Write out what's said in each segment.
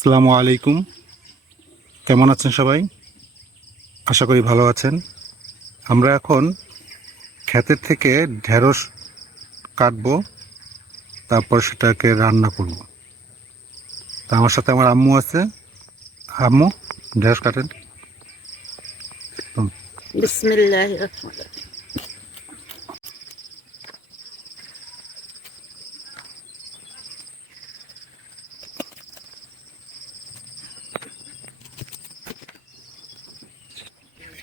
আসসালামু আলাইকুম। কেমন আছেন সবাই? আশা করি ভালো আছেন। আমরা এখন ক্ষেতের থেকে ঢেঁড়স কাটবো, তারপর সেটাকে রান্না করব। তা আমার সাথে আমার আম্মু আছে। আম্মু, ঢেঁড়স কাটেন। হুম। বিসমিল্লাহ রহমান।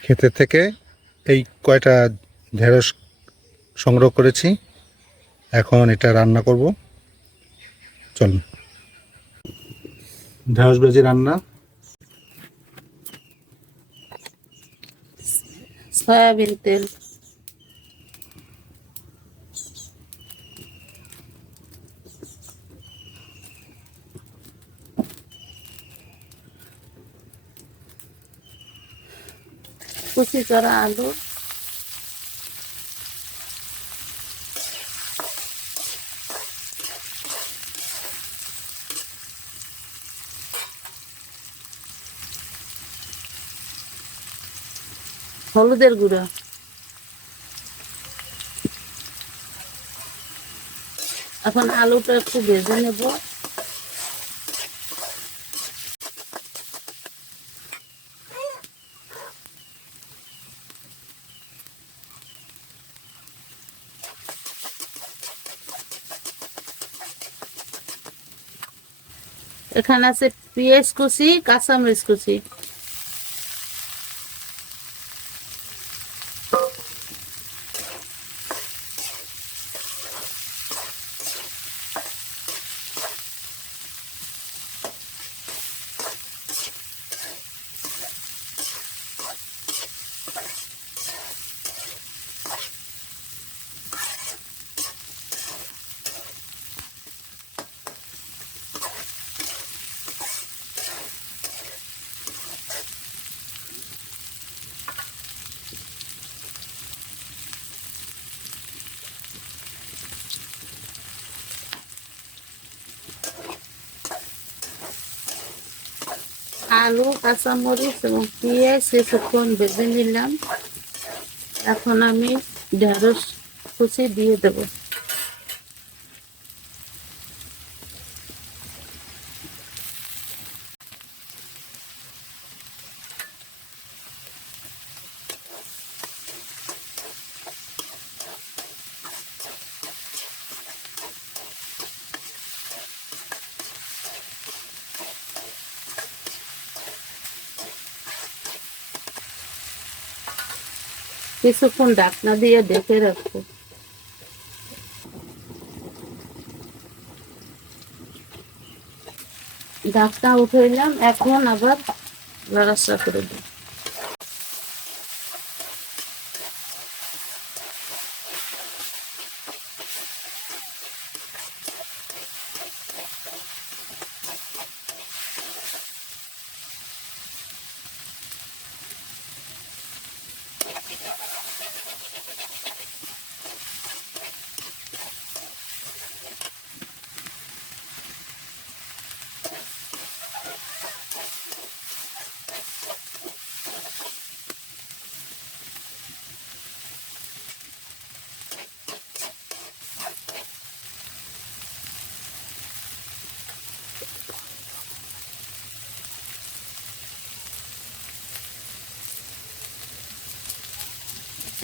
ক্ষেতের থেকে এই কয়টা ঢেঁড়স সংগ্রহ করেছি, এখন এটা রান্না করব। চলুন। ঢেঁড়স ভাজি রান্না। সয়াবিন তেল, কুচি করা আলু, হলুদের গুঁড়ো, এখন আলুটা একটু ভেজে নেব। এখানে আছে পেঁয়াজ কুচি, কাঁচামরিচ কুচি। আলু, কাঁচামরিচ এবং পেঁয়াজ কিছুক্ষণ ভেজে নিলাম। এখন আমি ঢেঁড়স কুচি দিয়ে দেব। কিছুক্ষণ ঢাকনা দিয়ে ঢেকে রাখবো। ঢাকনা উঠাইলাম, এখন আবার নাড়াচাড়া করে দিই।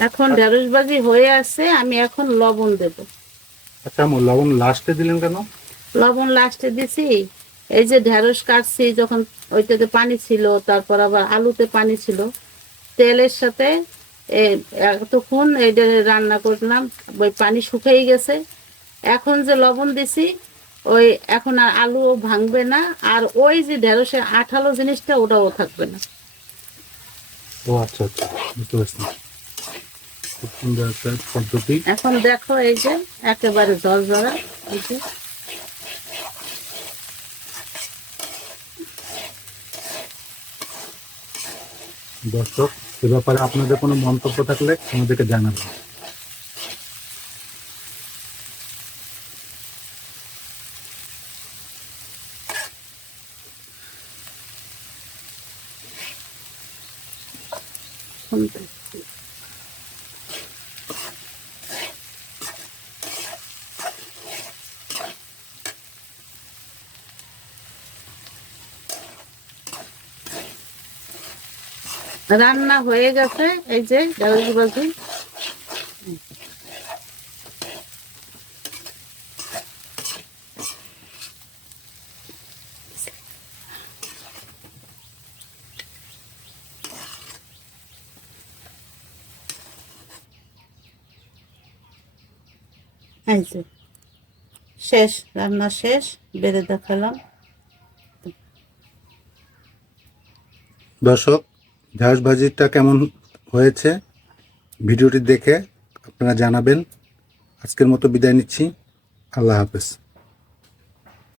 এখন ঢেঁড়স ভাজি হয়ে আছে, আমি এখন লবণ দেব। আচ্ছা আম্মু, লবণ লাস্টে দিলেন কেন? লবণ লাস্টে দিছি, এই যে ঢেঁড়স কাটছি যখন ওইটাতে পানি ছিল, তারপর আবার আলুতে পানি ছিল, তেলের সাথে এতক্ষণ এইটা রান্না করলাম, ওই পানি শুকিয়ে গেছে। এখন যে লবণ দিছি, ওই এখন আর আলুও ভাঙবে না, আর ওই যে ঢেঁড়সের আঠালো জিনিসটা ওটাও থাকবে না। ও আচ্ছা আচ্ছা, বুঝতে পারছি। খুব সুন্দর একটা পদ্ধতি। এখন দেখো এই যে একেবারে ঝরঝরা, এই যে দর্শক, এ ব্যাপারে আপনাদের কোনো মন্তব্য থাকলে আমাদেরকে জানাবেন। এখন রান্না হয়ে গেছে। এই যে ঢেঁড়স ভাজি, এই যে শেষ, রান্না শেষ, বেড়ে দেখালাম। দর্শক, ঢেঁড়স ভাজিটা কেমন হয়েছে ভিডিওটি দেখে আপনারা জানাবেন। আজকের মতো বিদায় নিচ্ছি। আল্লাহ হাফেজ।